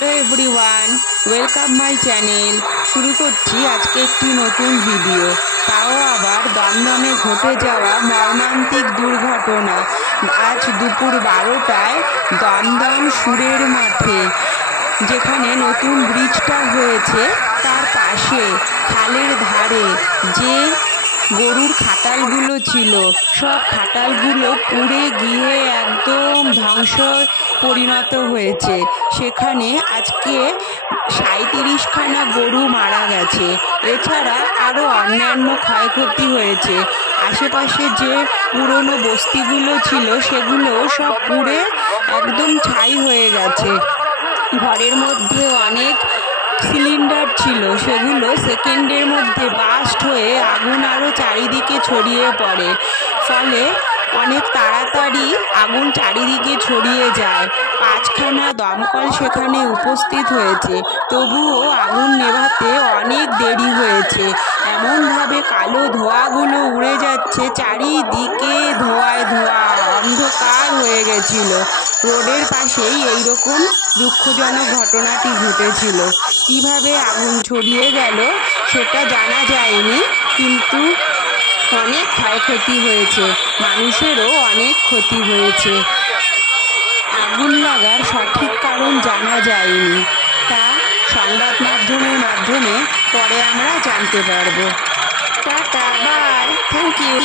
Hello everyone, welcome my channel. শুরু করছি আজকে একটি নতুন ভিডিও, তাও আবার দমদমে ঘটে যাওয়া মর্মান্তিক দুর্ঘটনা। আজ দুপুর 12টায় দমদম সুরের মাঠে, যেখানে নতুন ব্রিজটা হয়েছে তার পাশে খালের ধারে যে গরুর খাটালগুলো ছিল, সব খাটালগুলো পুড়ে গিয়ে একদম ধ্বংস পরিণত হয়েছে। সেখানে আজকে 37খানা গরু মারা গেছে। এছাড়া আরও অন্যান্য ক্ষয়ক্ষতি হয়েছে। আশেপাশে যে পুরনো বস্তিগুলো ছিল সেগুলো সব পুড়ে একদম ছাই হয়ে গেছে। ঘরের মধ্যে অনেক সিলিন্ডার ছিল, সেগুলো সেকেন্ডের মধ্যে বাস্ট হয়ে আগুন আরও চারিদিকে ছড়িয়ে পড়ে। ফলে অনেক তাড়াতাড়ি আগুন চারিদিকে ছড়িয়ে যায়। 5খানা দমকল সেখানে উপস্থিত হয়েছে, তবুও আগুন নেভাতে অনেক দেরি হয়েছে। এমনভাবে কালো ধোঁয়াগুলো উড়ে যাচ্ছে, চারিদিকে ধোঁয়ায় ধোঁয়া, অন্ধকার হয়ে গেছিল। রোডের পাশেই এইরকম দুঃখজনক ঘটনাটি ঘটেছিল। কিভাবে আগুন ছড়িয়ে গেল সেটা জানা যায়নি, কিন্তু অনেক ক্ষয়ক্ষতি হয়েছে, মানুষেরও অনেক ক্ষতি হয়েছে। আগুন লাগার সঠিক কারণ জানা যায়নি, তা সংবাদ মাধ্যমের মাধ্যমে পরে আমরা জানতে পারবো। Tata, bye, thank you.